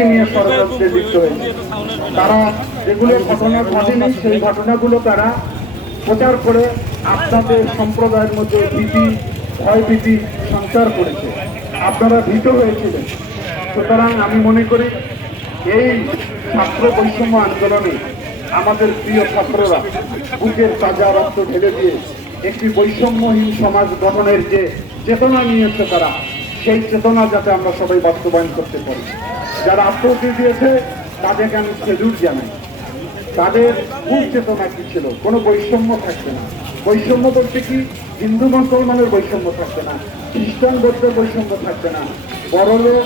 ছাত্রলীগকে নিয়ে ষড়যন্ত্রে লিপ্ত হয়েছে। তারা যেগুলো ঘটনা ঘটেনি, সেই ঘটনাগুলো তারা প্রচার করে আপনাদের সম্প্রদায়ের মধ্যে ভীতি ভয় ভীতি সঞ্চার করেছে। আপনারা ভীত হয়েছিলেন। সুতরাং আমি মনে করি, এই ছাত্র বৈষম্য আন্দোলনে আমাদের প্রিয় ছাত্ররা বুকের তাজা রক্ত ঢেলে দিয়ে একটি বৈষম্যহীন সমাজ গঠনের যে চেতনা নিয়েছে তারা, সেই চেতনা যাতে আমরা সবাই বাস্তবায়ন করতে পারি। যারা আত্মহতি দিয়েছে তাদেরকে আমি সেলুট জানাই। তাদের মূল চেতনা কি ছিল? কোনো বৈষম্য থাকবে না। বৈষম্য বলতে কি? হিন্দু মুসলমানের বৈষম্য থাকবে না খ্রিস্টান বৌদ্ধের বৈষম্য থাকবে না বড়লোক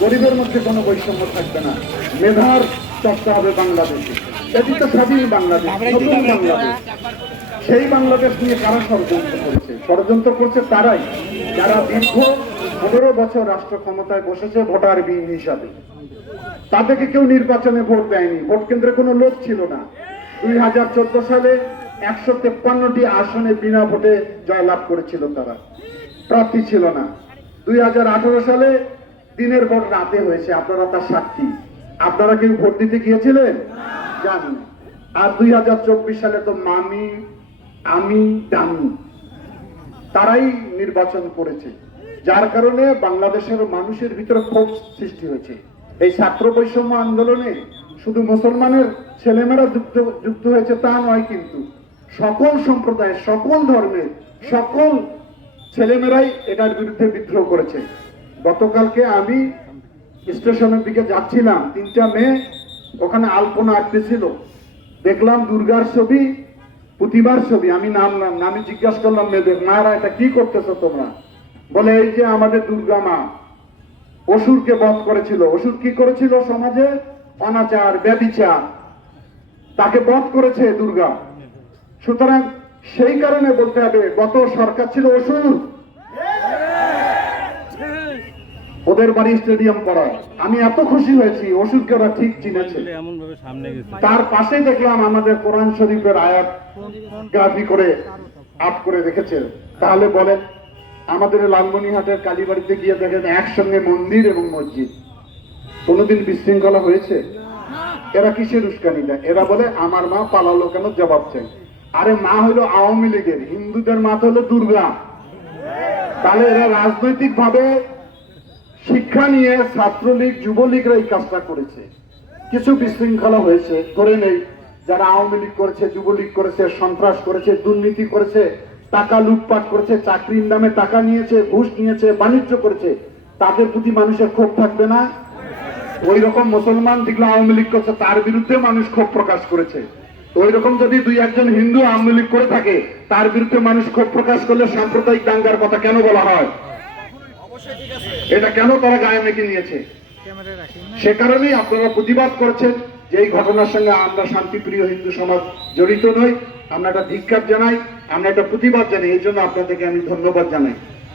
গরিবের মধ্যে কোনো বৈষম্য থাকবে না। মেধার চর্চা হবে বাংলাদেশে। এটি তো স্বাধীন বাংলাদেশ নতুন বাংলাদেশ। সেই বাংলাদেশ নিয়ে কারা ষড়যন্ত্র করেছে? ষড়যন্ত্র করছে তারাই। যারা দীর্ঘ পনেরো বছর রাষ্ট্র ক্ষমতায় বসেছে ভোটার বিহীন হিসাবে। তাদেরকে কেউ নির্বাচনে ভোট দেয়নি, ভোট কেন্দ্রে কোনো লোক ছিল না। দুই হাজার চোদ্দ সালে একশো তেপ্পান্নটি আসনে বিনা ভোটে জয়লাভ করেছিল তারা। প্রার্থী ছিল না। দুই হাজার আঠারো সালে দিনের ভোট রাতে হয়েছে, আপনারা তার সাক্ষী। আপনারা কেউ ভোট দিতে গিয়েছিলেন? জানেন আর দুই চব্বিশ সালে তো মামি, আমি দামি তারাই নির্বাচন করেছে। যার কারণে বাংলাদেশের মানুষের ভিতরে ক্ষোভ সৃষ্টি হয়েছে। এই ছাত্র বৈষম্য আন্দোলনে শুধু মুসলমানের ছেলেমেয়েরা যুক্ত যুক্ত হয়েছে তা নয় কিন্তু সকল সম্প্রদায়ের, সকল ধর্মের, সকল ছেলেমেয়েরাই এটার বিরুদ্ধে বিদ্রোহ করেছে। গতকালকে আমি স্টেশনের দিকে যাচ্ছিলাম, তিনটা মেয়ে ওখানে আলপনা আঁকতেছিল দেখলাম দুর্গার ছবি প্রতিবার ছবি, আমি নামলাম, আমি জিজ্ঞাসা করলাম মেয়েদের মায়েরা এটা কি করতেছো তোমরা? বলে, এই যে আমাদের দুর্গা মা অসুরকে বধ করেছিল। অসুর কি করেছিল সমাজে? অনাচার, ব্যবিচার। তাকে বধ করেছে দুর্গা। সুতরাং সেই কারণে বলতে হবে, গত সরকার ছিল অসুর। ওদের বাড়ি স্টেডিয়াম করায়। আমি এত খুশি হয়েছি, অসুরকে ওরা ঠিক চিনেছে। তার পাশে দেখলাম আমাদের কোরআন শরীফের আয়াত গ্রাফি করে আপ করে রেখেছে। তাহলে বলেন আমাদের লালমনিহাটের কালীবাড়িতে গিয়ে দেখেন একসঙ্গে মন্দির এবং মসজিদ। কোনোদিন বিশৃঙ্খলা হয়েছে? এরা কিসের উস্কানি দেয়? এরা বলে, আমার মা পালালো কেন? জবাব চাই। আরে মা হলো আওয়ামী লীগের, হিন্দুদের মা হলো দুর্গা। তাহলে এরা রাজনৈতিক ভাবে শিক্ষা নিয়ে ছাত্রলীগ, যুবলীগরা এই কাজটা করেছে। কিছু বিশৃঙ্খলা হয়েছে করে নেই। যারা আওয়ামী লীগ করেছে, যুবলীগ করেছে, সন্ত্রাস করেছে, দুর্নীতি করেছে টাকা লুটপাট করেছে, চাকরির নামে টাকা নিয়েছে, ঘুষ নিয়েছে, বাণিজ্য করেছে, তাদের প্রতি মানুষের ক্ষোভ থাকবে না? ওই রকম মুসলমান যেগুলো আওয়ামী লীগ করছে, তার বিরুদ্ধে মানুষ ক্ষোভ প্রকাশ করেছে। ওই রকম যদি দুই একজন হিন্দু আওয়ামী লীগ করে থাকে, তার বিরুদ্ধে মানুষ ক্ষোভ প্রকাশ করলে সাম্প্রদায়িক দাঙ্গার কথা কেন বলা হয়? এটা কেন তারা গায়ে মেখে নিয়েছে? সে কারণেই আপনারা প্রতিবাদ করছেন যে এই ঘটনার সঙ্গে আমরা শান্তিপ্রিয় হিন্দু সমাজ জড়িত নই। আমরা একটা ধিক্ষার জানাই, আমরা একটা প্রতিবাদ জানাই, এই জন্য আপনাদেরকে আমি ধন্যবাদ জানাই।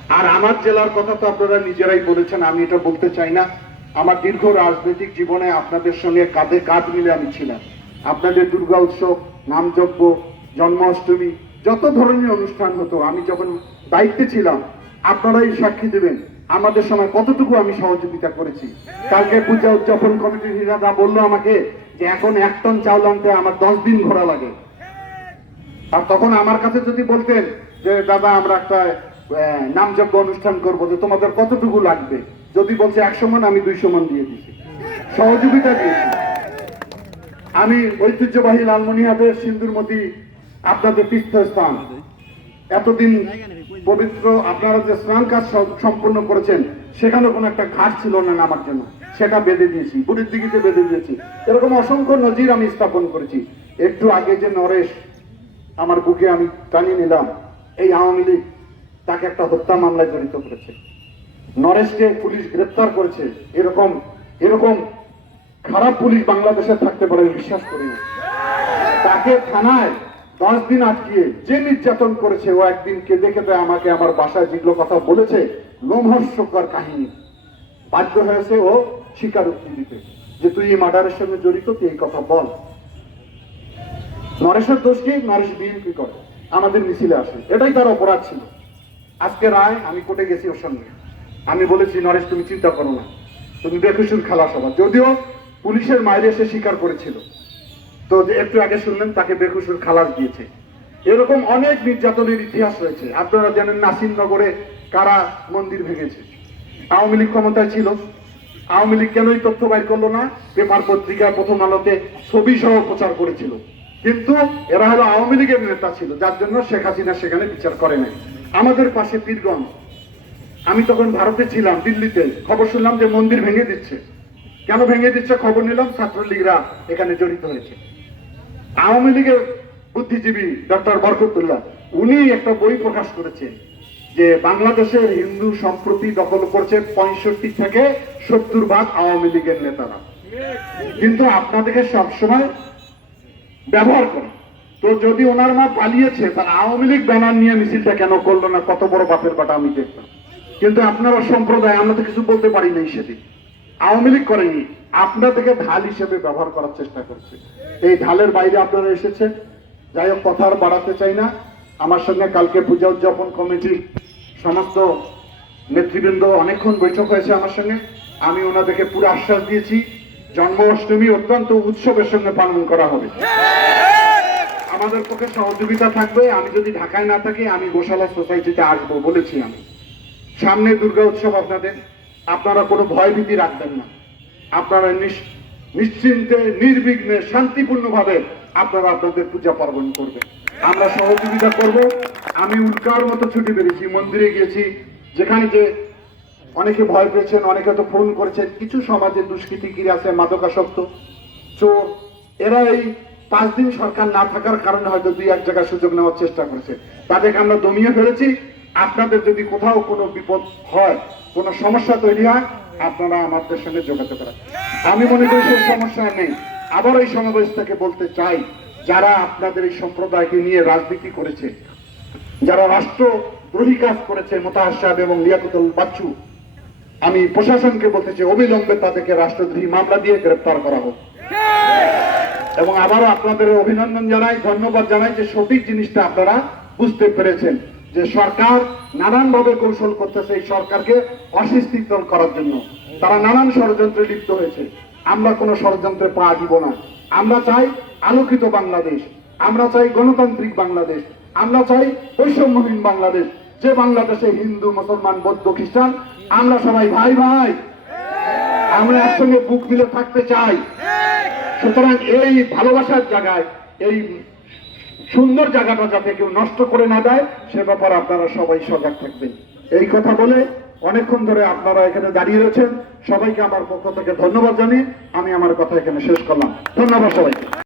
আর আমার জেলার কথা তো আপনারা নিজেরাই বলেছেন, আমি এটা বলতে চাই না। আমার দীর্ঘ রাজনৈতিক জীবনে আপনাদের সঙ্গে কাঁধে কাঁধ মিলে আমি ছিলাম। আপনাদের দুর্গা উৎসব নামযজ্ঞ জন্মাষ্টমী, যত ধরনের অনুষ্ঠান হতো, আমি যখন দায়িত্বে ছিলাম, আপনারাই সাক্ষী দেবেন, আমাদের সময় কতটুকু আমি সহযোগিতা করেছি। কালকে পূজা উদযাপন কমিটির হিরাদা বলল আমাকে যে এখন এক টন চাউল আনতে আমার দশ দিন ঘোরা লাগে। আর তখন আমার কাছে যদি বলতেন যে দাদা আমরা একটা নামযজ্ঞ অনুষ্ঠান করব, যে তোমাদের কতটুকু লাগবে? যদি বলছে একশো মন, আমি দুইশো মন দিয়ে দিয়েছি সহযোগিতা দিয়েছি। আমি ঐতিহ্যবাহী লালমনিহাটের সিন্দুরমতি আপনাদের তীর্থস্থান। এতদিন পবিত্র, আপনারা যে স্নান কাজ সম- সম্পূর্ণ করেছেন, সেখানে কোনো একটা ঘাট ছিল না নামার জন্য। সেটা বেঁধে দিয়েছি, বুড়ির দিঘিতে বেঁধে দিয়েছি। এরকম অসংখ্য নজির আমি স্থাপন করেছি। একটু আগে যে নরেশ আমার বুকে আমি টানিয়ে নিলাম। এই আওয়ামী লীগ তাকে একটা হত্যা মামলায় জড়িত করেছে। নরেশকে পুলিশ গ্রেপ্তার করেছে। এরকম এরকম খারাপ পুলিশ বাংলাদেশে থাকতে পারে বিশ্বাস করি না। তাকে থানায় দশ দিন আটকিয়ে যে নির্যাতন করেছে, ও একদিন কেঁদে কেঁদে আমাকে আমার বাসায় যেগুলো কথা বলেছে, লোমহর্ষকর কাহিনী। বাধ্য হয়েছে ও স্বীকারোক্তি দিতে। যে তুই এই মার্ডারের সঙ্গে জড়িত, তুই এই কথা বল। নরেশের দোষ কি? নরেশ বিএনপি করে। আমাদের মিছিলে আসে। এটাই তার অপরাধ ছিল। আজকে রায়, আমি কোর্টে গেছি ওর সঙ্গে। আমি বলেছি, নরেশ, তুমি চিন্তা করো না। তুমি বেকসুর খালাস হবা যদিও পুলিশের মায়ের এসে স্বীকার করেছিল। তো একটু আগে শুনলেন, তাকে বেকসুর খালাস দিয়েছে। এরকম অনেক নির্যাতনের ইতিহাস রয়েছে। আপনারা জানেন নাসিমনগরে কারা মন্দির ভেঙেছে। আওয়ামী লীগ ক্ষমতায় ছিল। আওয়ামী লীগ কেন এই তথ্য বাইর করল না? পেপার পত্রিকায় প্রথম আলোতে ছবি সহ প্রচার করেছিল। কিন্তু এরা হলো আওয়ামী লীগের নেতা ছিল, যার জন্য শেখ হাসিনা সেখানে বিচার করে নাই। আমাদের পাশে পীরগঞ্জ। আমি তখন ভারতে ছিলাম, দিল্লিতে। খবর শুনলাম যে মন্দির ভেঙে দিচ্ছে। কেন ভেঙে দিচ্ছে খবর নিলাম, ছাত্রলীগরা এখানে জড়িত হয়েছে। আওয়ামী লীগের বুদ্ধিজীবী ডক্টর বরকতুল্লাহ, উনি একটা বই প্রকাশ করেছেন যে বাংলাদেশের হিন্দু সম্প্রতি দখল করছে পঁয়ষট্টি থেকে সত্তর ভাগ আওয়ামী লীগের নেতারা। কিন্তু আপনাদেরকে সবসময় ব্যবহার করে। তো যদি ওনার মা পালিয়েছে, তার আওয়ামী লীগ ব্যানার নিয়ে মিছিলটা কেন করল না? কত বড় বাপের বাটা আমি দেখতাম কিন্তু আপনারা সম্প্রদায়, আমরা তো কিছু বলতে পারি নাই সেদিন। আওয়ামী লীগ করেনি। আপনাদেরকে ঢাল হিসেবে ব্যবহার করার চেষ্টা করছে। এই ঢালের বাইরে আপনারা এসেছেন। যাই হোক, কথা আর বাড়াতে চাই না। আমার সঙ্গে কালকে পূজা উদযাপন কমিটির সমস্ত নেতৃবৃন্দ অনেকক্ষণ বৈঠক হয়েছে আমার সঙ্গে। আমি ওনাদেরকে পুরো আশ্বাস দিয়েছি। জন্মাষ্টমী অত্যন্ত উৎসবের সঙ্গে পালন করা হবে। আমাদের পক্ষে সহযোগিতা থাকবে। আমি যদি ঢাকায় না থাকি, আমি গোশালা সোসাইটিতে আসব বলেছি আমি। সামনে দুর্গা উৎসব আপনাদের। আপনারা কোনো ভয় ভীতি রাখবেন না। আপনারা নিশ- নিশ্চিন্তে, নির্বিঘ্নে, শান্তিপূর্ণভাবে আপনারা আপনাদের পূজা পার্বণ করবেন। আমরা সহযোগিতা করব। আমি উল্কার মতো ছুটি পেরেছি মন্দিরে গিয়েছি। যেখানে যে অনেকে ভয় পেয়েছেন, অনেকে তো ফোন করেছেন। কিছু সমাজে দুষ্কৃতিগিরি আছে, মাদকাসক্ত। চোর এরা এই পাঁচ দিন সরকার না থাকার কারণে হয়তো দুই এক জায়গায় সুযোগ নেওয়ার চেষ্টা করেছে। তাদেরকে আমরা দমিয়ে ফেলেছি। আপনাদের যদি কোথাও কোনো বিপদ হয়, কোনো সমস্যা তৈরি হয়, আপনারা আমাদের সঙ্গে যোগাযোগ করেন। আমি মনে করি সেই সমস্যা নেই। আবার এই সমাবেশ থেকে বলতে চাই, যারা আপনাদের এই সম্প্রদায়কে নিয়ে রাজনীতি করেছে, যারা রাষ্ট্র দ্রোহী কাজ করেছে, মোতাহার সাহেব এবং লিয়াকতুল বাচ্চু আমি প্রশাসনকে বলতে চাই, অবিলম্বে তাদেরকে রাষ্ট্রদ্রোহী মামলা দিয়ে গ্রেপ্তার করা হোক। এবং আবারও আপনাদের অভিনন্দন জানাই, ধন্যবাদ জানাই যে সঠিক জিনিসটা আপনারা বুঝতে পেরেছেন, যে সরকার নানানভাবে কৌশল করতেছে এই সরকারকে অস্তিত্ব করার জন্য। তারা নানান ষড়যন্ত্রে লিপ্ত হয়েছে। আমরা কোনো ষড়যন্ত্রে পা দিব না। আমরা চাই আলোকিত বাংলাদেশ। আমরা চাই গণতান্ত্রিক বাংলাদেশ। আমরা চাই বৈষম্যহীন বাংলাদেশ। যে বাংলাদেশে হিন্দু, মুসলমান, বৌদ্ধ, খ্রিস্টান, আমরা সবাই ভাই ভাই। আমরা একসঙ্গে বুক মিলে থাকতে চাই। সুতরাং এই ভালোবাসার জায়গায়, এই সুন্দর জায়গাটা যাতে কেউ নষ্ট করে না দেয়, সে ব্যাপারে আপনারা সবাই সজাগ থাকবেন। এই কথা বলে অনেকক্ষণ ধরে আপনারা এখানে দাঁড়িয়ে রয়েছেন। সবাইকে আমার পক্ষ থেকে ধন্যবাদ জানিয়ে আমি আমার কথা এখানে শেষ করলাম। ধন্যবাদ সবাইকে।